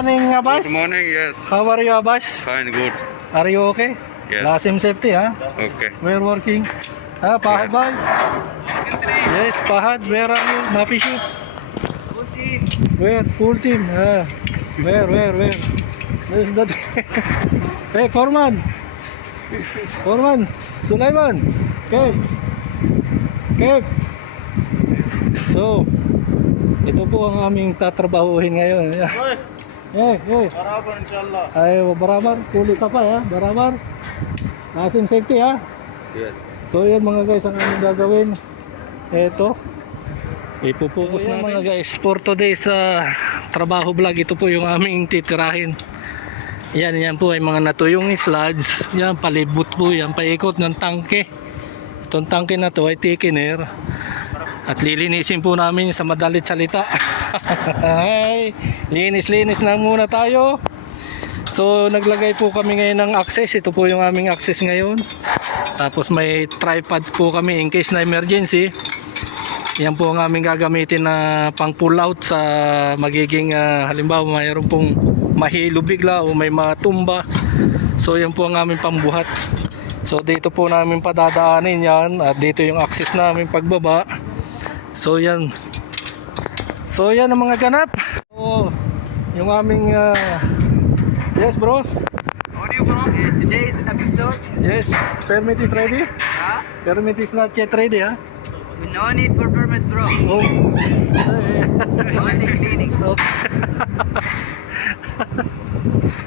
morning, Abbas. Good morning, yes. How are you, Abbas? Fine, good. Are you okay? Yes. Lasim safety, huh? Okay. We're working. Pahad, boy? Yes, Pahad, where are you? Mapi shoot. Where? Full team. Where? Where's the Hey, Foreman. Foreman, Sulaiman. Kev. So, ito po ang aming tatrabahuhin ngayon. Barabar, inshallah. Ay, barabar. Pulis pa, ha? Barabar. Lasim safety, ha? Yes. So, yan mga guys, ang aming gagawin. Ito. Ipupokus na mga guys. For today sa trabaho vlog, ito po yung aming titirahin. Yan po ay mga natuyong sludge. Yan, palibot po yan. Paikot ng tangke. Itong tangke na to ay thickener. At lilinisin po namin sa madalit salita. Ay, linis na muna tayo. So naglagay po kami ngayon ng access. Ito po yung aming access ngayon. Tapos may tripod po kami in case na emergency. Yan po ang aming gagamitin na pang pull out sa magiging halimbawa mayroon pong mahilo bigla o may matumba. So yan po ang aming pambuhat. So dito po namin padadaanin yan. At dito yung access namin pagbaba. So yan ang mga ganap. So yung aming yes bro. How are you, bro? Today's episode. Yes, permit is ready. Huh? Permit is not yet ready, ha? No need for permit, bro. Oh. Only cleaning.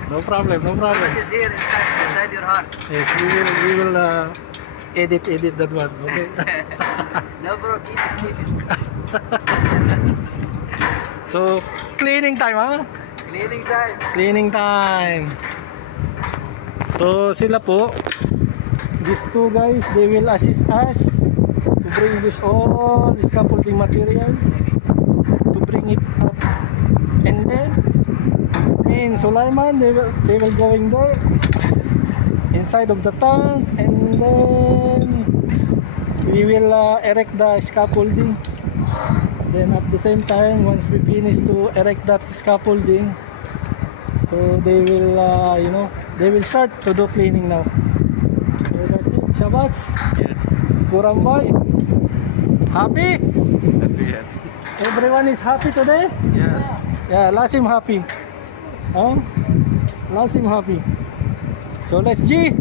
No problem. What is here inside your heart? Yes, we will edit that one, okay? No, bro. Keep it. So, cleaning time, ha? Cleaning time. So, sila po, these two guys, they will assist us to bring this all scaffolding material, to bring it up. And then, me and Sulaiman, they will going there, inside of the tank, and then we will erect the scaffolding. Then at the same time, once we finish to erect that scaffolding, so they will, they will start to do cleaning now. So that's it. Shabas. Yes. Kurang boy. Happy? Happy. Everyone is happy today? Yes. Yeah, Lasim happy. Huh? Lasim happy. So let's G.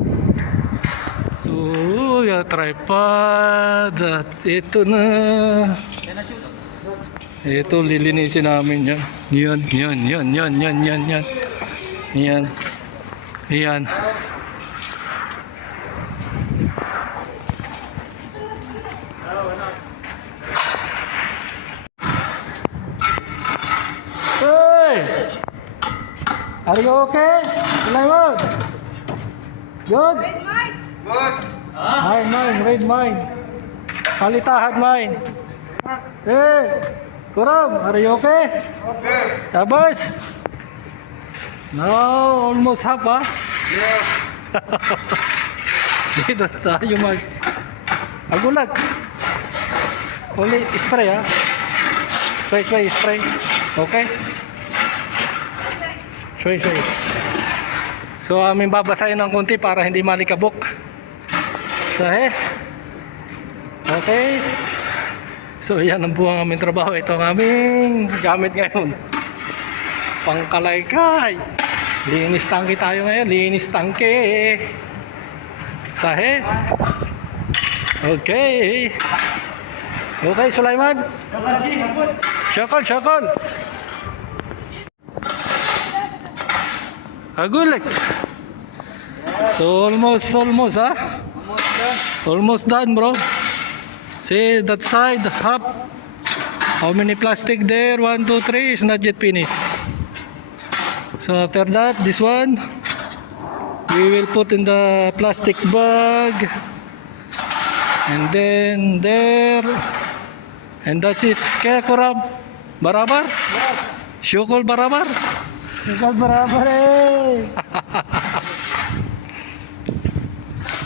So, tripod. At ito na. Ito, lilinisin namin yan. Yan. Hey! Are you okay? Sulaiman? Good? Good. Read mine. Kalitahad mine. Hey! Kuram, are you okay? Okay. Tabas? No, almost half, ha? Yeah. Dito tayo agulag. Only spray, ha? Spray. Okay? Spray. So, aming babasahin ng konti para hindi malikabok. So, okay. So, yan ang buwang aming trabaho. Ito ang aming gamit ngayon. Pangkalaykay. Linis tangke tayo ngayon. Linis tangke. Sahe. Okay. Okay, Sulaiman. Syakal. Agulik. So, almost, ha? Almost done, bro. See that side, half. How many plastic there? 1, 2, 3 is not yet finished. So after that, this one we will put in the plastic bag, and then there, and that's it. Kaya Kurab, barabar? Syukol barabar? Syukol barabar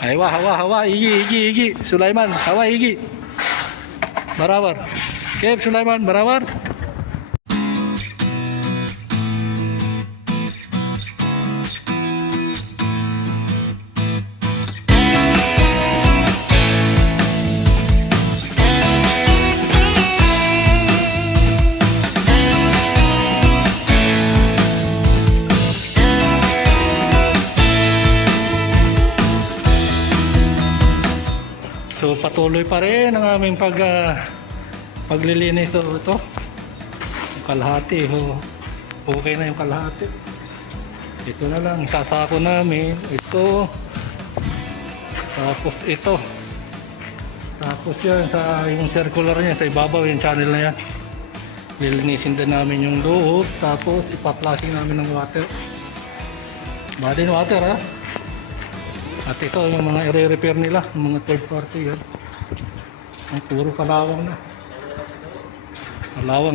Ay, hawa, igi. Sulaiman, hawa, igi. Barabar. Keep Sulaiman, barabar. So patuloy pa rin ang aming paglilinis. So ito, yung kalahati. Okay na yung kalahati. Ito na lang, isasako namin. Ito. Tapos ito. Tapos yan, yung circular niya, sa ibabaw yung channel na yan. Lilinisin din namin yung loob. Tapos ipa-flushing namin ng water. Body water ha. At ito yung mga i-repair nila, yung mga third party yan. Ang puro kalawang na.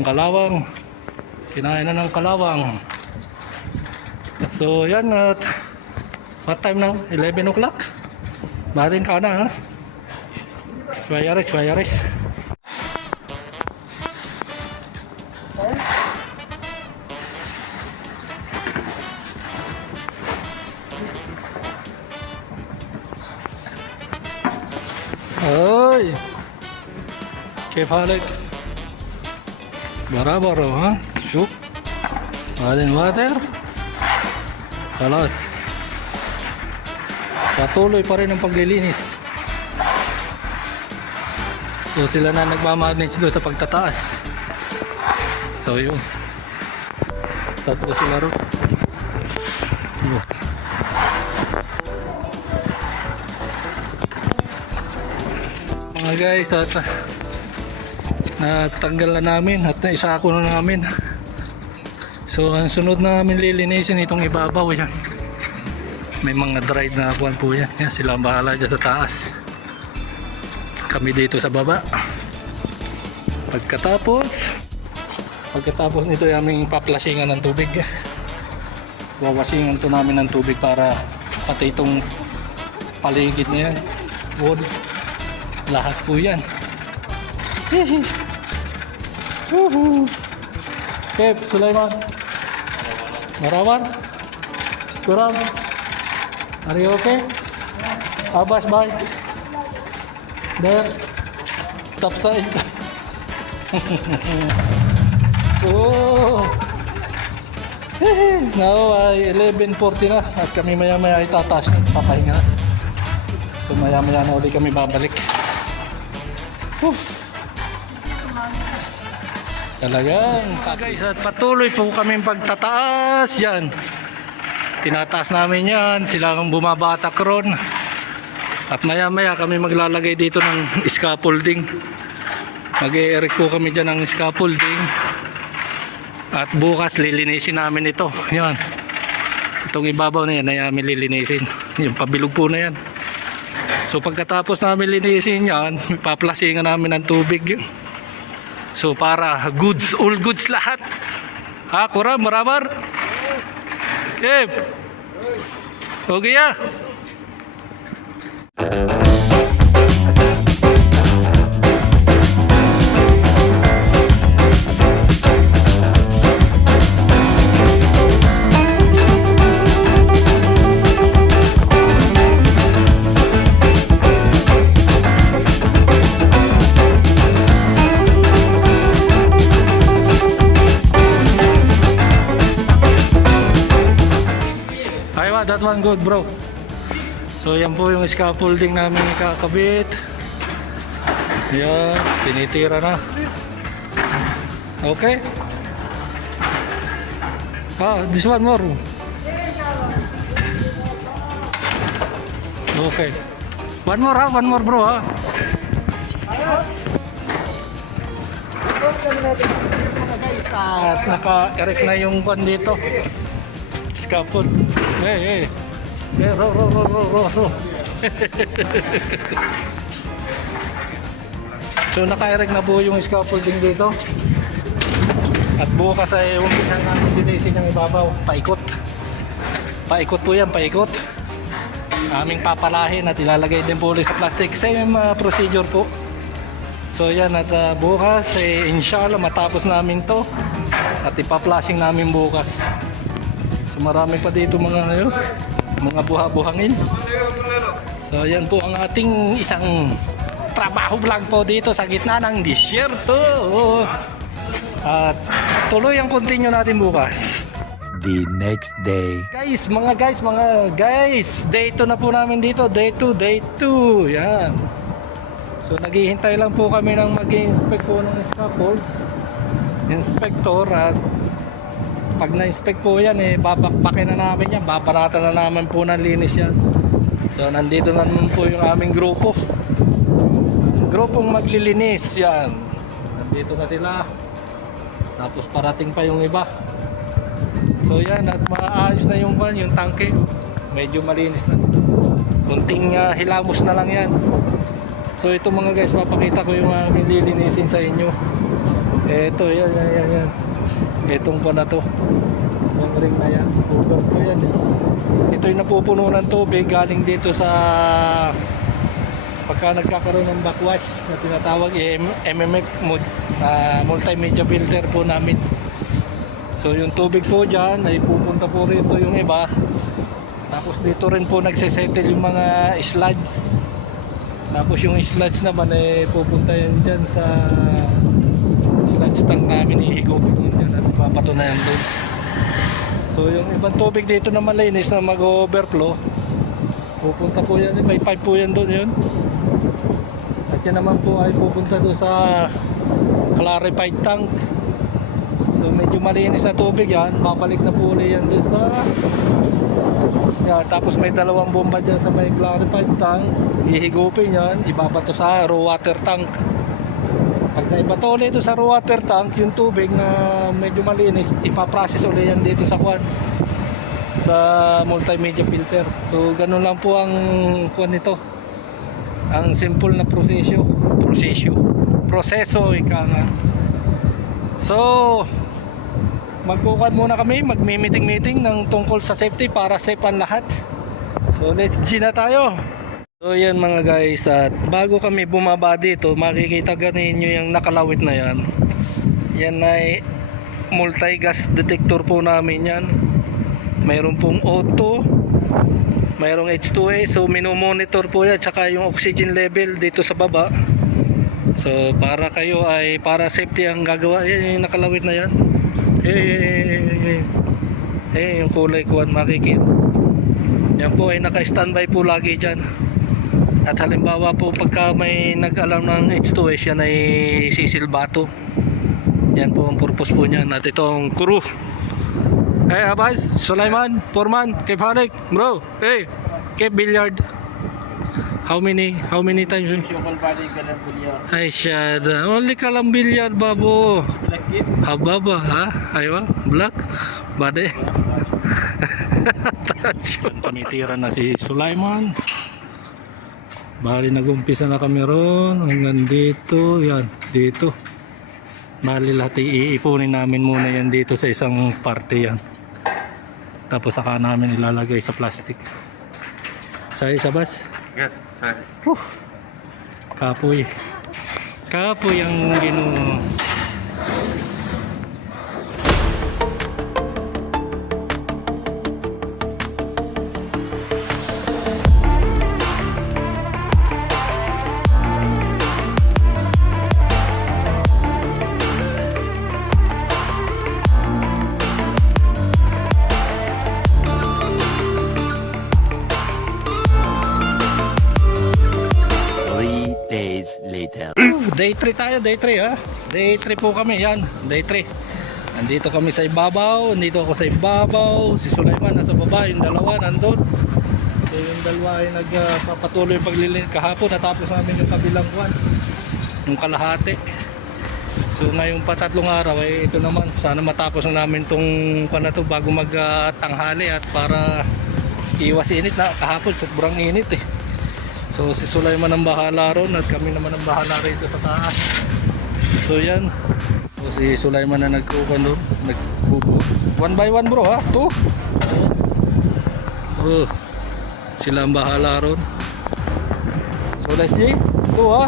Kalawang. Kinain na ng kalawang. So yan, at what time now? 11 o'clock? Barin ka na ha? Swayaris. Oy! كيف حالك؟ برابر ها؟ شوف هذا الواتر خلاص patuloy pa rin ang paglilinis. So sila na nagmamanage doon sa pagtataas. So yun, tapos sila ro mga guys, at natanggal na namin at naisako na namin. So ang sunod namin lilinisin itong ibabaw yan. May mga dried na buwan po yan. Yan, sila ang bahala dyan sa taas. Kami dito sa baba. Pagkatapos nito ay aming paplasingan ng tubig. Wawasingan to namin ng tubig para pati itong paligid na yan, wood, lahat po yan. Okay, Sulaiman. Marawan. Kurang. Are you okay? Abbas, bye. There. Top side. Oh. Now ay 11:40 na at kami maya-maya itataas na, papahinga na. So maya-maya na ulit kami babalik. Talagang guys, at patuloy po kami pagtataas yan. Tinataas namin yan, sila ang bumabatak ron. At maya maya kami maglalagay dito ng scaffolding. Mag-e-erect po kami dyan ng scaffolding. At bukas lilinisin namin ito. Yan, itong ibabaw na yan ay namin lilinisin. Yung pabilog po na yan. So pagkatapos namin linisin yan, paplasingan namin ng tubig. So para goods, all goods lahat. Ha, Kuram, Marabar? Okay. Okay ya. That one good, bro. So yan po yung scaffolding namin ikakabit. Yan, tinitira na. Okay. This one more. Okay. One more ha, one more bro ha. At naka-erect na yung one dito. Scaffold. Hey. Ro. So naka-erect na po yung scaffolding dito. At bukas ay umpisan natin linisin yung ibabaw. Paikot po yan, paikot. Aming papalahin at ilalagay din po ulit sa plastic. Same procedure po. So yan, at bukas inshallah matapos namin to. At ipa-flashing namin bukas. So marami pa dito mga buha-buhangin. So yan po ang ating isang trabaho vlog po dito sa gitna ng disyerto. At tuloy ang continue natin bukas. The next day. Mga guys, day 2 na po namin dito. Day 2. Yan. So naghihintay lang po kami ng mag-inspect po ng scaffold inspector, at pag na-inspect po yan babakbakin na namin yan, babaratan na naman po ng linis yan. So nandito na naman po yung aming grupong maglilinis yan. Nandito na sila, tapos parating pa yung iba. So yan, at maayos na yung tangke, medyo malinis na, kunting hilamos na lang yan. So ito mga guys, papakita ko yung aming lilinisin sa inyo. Ito, yan. Itong pa na to, yung ring na yan, cover ko yan Ito yung napupuno ng tubig galing dito sa pagka nagkakaroon ng backwash na tinatawag MMF multimedia filter po namin. So yung tubig po dyan ay pupunta po rito yung iba, tapos dito rin po nagsesettle yung mga sludge, tapos yung sludge naman pupunta yan dyan sa sludge tank namin, ihigupin yun dyan at papato na yan doon. So yung ibang tubig dito na malinis na mag-overflow, pupunta po yan, may pipe po yan doon yun, at yan naman po ay pupunta doon sa clarified tank. So medyo malinis na tubig yan, babalik na po ulit yan doon sa yan. Tapos may dalawang bomba dyan sa may clarified tank, ihigupin yan, ibabato sa raw water tank. Pag naibato ulit ito sa raw water tank, yung tubig na medyo malinis, ipaprocess ulit yan dito sa multimedia filter. So ganun lang po ang nito, ang simple na proseso ika nga. So magkukuhan muna kami, magmi-meeting ng tungkol sa safety para safe ang lahat. So let's G na tayo. So yan mga guys, at bago kami bumaba dito, makikita ganin nyo yung nakalawit na yan. Yan ay multi-gas detector po namin yan. Mayroon pong O2, mayroong H2A, so minomonitor po yan, tsaka yung oxygen level dito sa baba. So para kayo ay para safety ang gagawa. Yan yung nakalawit na yan. Yung kulay kuwan makikita. Yan po ay naka-standby po lagi dyan. At halimbawa po pagka may nag-alarm ng H2S, yan ay sisilbato. Yan po ang purpose po niyan. At itong crew, Abbas, Sulaiman, Foreman, Cape Hanik, bro, Cape Billiard. How many times? Ay siya, only ka lang billiard babo. Hababa ha? Aywa, black bade. Tumitira na si Sulaiman. Bali nag-umpisa na kami ron hanggang dito, yan, dito. Bali lahat iipunin namin muna yan dito sa isang parte yan. Tapos saka namin ilalagay sa plastic. Say Sabas? Yes, sir. Kapoy ang Ginoo. Later. Day 3 tayo, day 3 ha. Day 3 po kami, yan, day 3. Nandito kami sa ibabaw, nandito ako sa ibabaw, si Sulaiman nasa baba, yung dalawa nandun. So yung dalawa ay nagpapatuloy paglilinis kahapon, natapos namin yung kabilang one, yung kalahati. So ngayon pa 3 araw ito naman, sana matapos na namin tong to bago magtanghali, at para iwas init na kahapon, sobrang init So si Sulaiman ang bahala ron, at kami naman ang bahala rito sa taas. So yan, so, si Sulaiman na nagkukan doon, nagbubo. 1 by 1 bro ha, 2. Sila ang bahala ron. So let's G, 2 ha.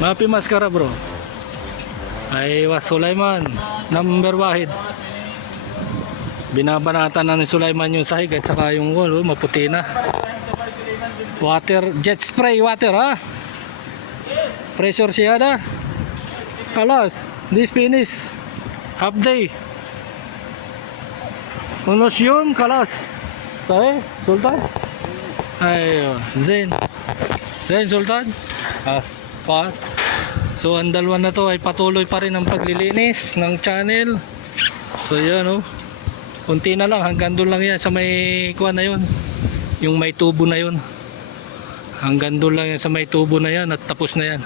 Mapi maskara bro. Ay was Sulaiman, number 1. Binabanatan na ni Sulaiman yung sahig at saka yung wall, maputi na. Water, jet spray water ha. Pressure siya na. Kalas, this finish. Half day. Unos yun, kalas. Sahe, Sultan? Ayo, Zen. Zen, Sultan? Pa. So, ang dalawa na to ay patuloy pa rin ang paglilinis ng channel. So, yan oh. Kunti na lang, hanggang doon lang yan sa may kuha na yun. Yung may tubo na yun. Hanggang doon lang yan sa may tubo na yan at tapos na yan.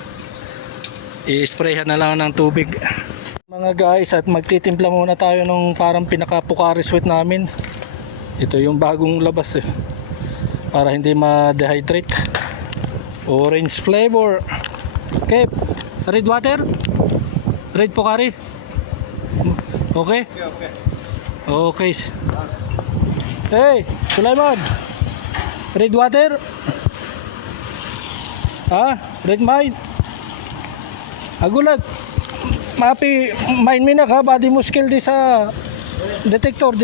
I-sprayhan na lang ng tubig. Mga guys, at magtitimpla muna tayo ng parang pinaka-Pocari Sweat namin. Ito yung bagong labas eh. Para hindi ma-dehydrate. Orange flavor. Okay, red water? Red Pocari? Okay? Okay. Hey, Sulaiman. Red water? Red mine? Agulat. Mapi mine mina ka badi muskil di sa detector.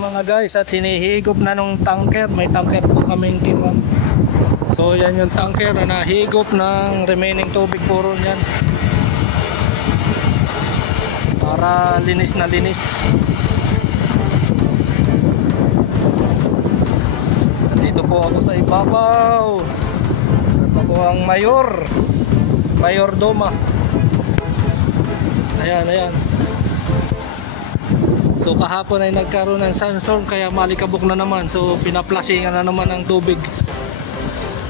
Mga guys, at hinihigop na nung tanker. May tanker po kaming kinuha. So yan yung tanker na nahigop ng remaining tubig puro yan para linis na linis. Dito po ako sa ibabaw at ako ang Mayor Doma. Ayan. So kahapon ay nagkaroon ng sandstorm kaya malikabok na naman. So pinaplasingan na naman ang tubig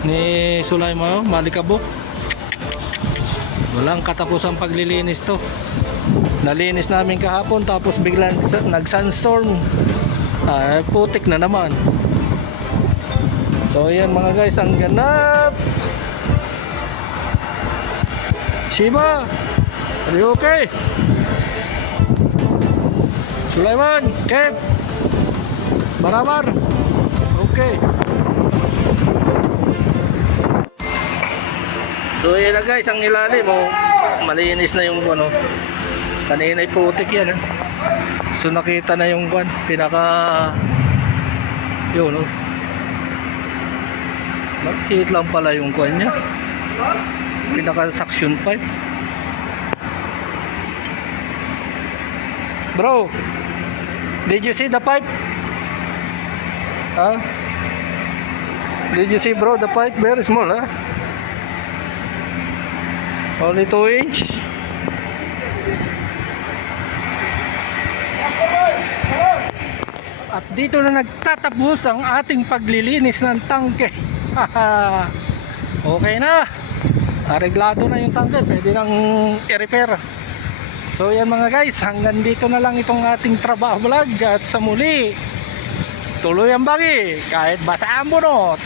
ni Sulaiman. Malikabok. Walang katapusang paglilinis to. Nalinis namin kahapon tapos biglang nag-sandstorm. Putik na naman. So yan mga guys, ang ganap. Shiba, are you okay? Sulaiman, Kev, Baramar, okay. So yan na guys, ang ilalim malinis na yung ano. Kanina ay putik yan So nakita na yung yun Maliit lang pala yung niya. Pinaka suction pipe. Bro, did you see the pipe? Did you see bro the pipe? Very small Only 2 inch. At dito na nagtatapos ang ating paglilinis ng tangke. Okay na. Areglado na yung tangke. Pwede nang i-repair. So yan mga guys, hanggang dito na lang itong ating trabaho vlog. At sa muli, tuloy ang bagi kahit basa ang bunot.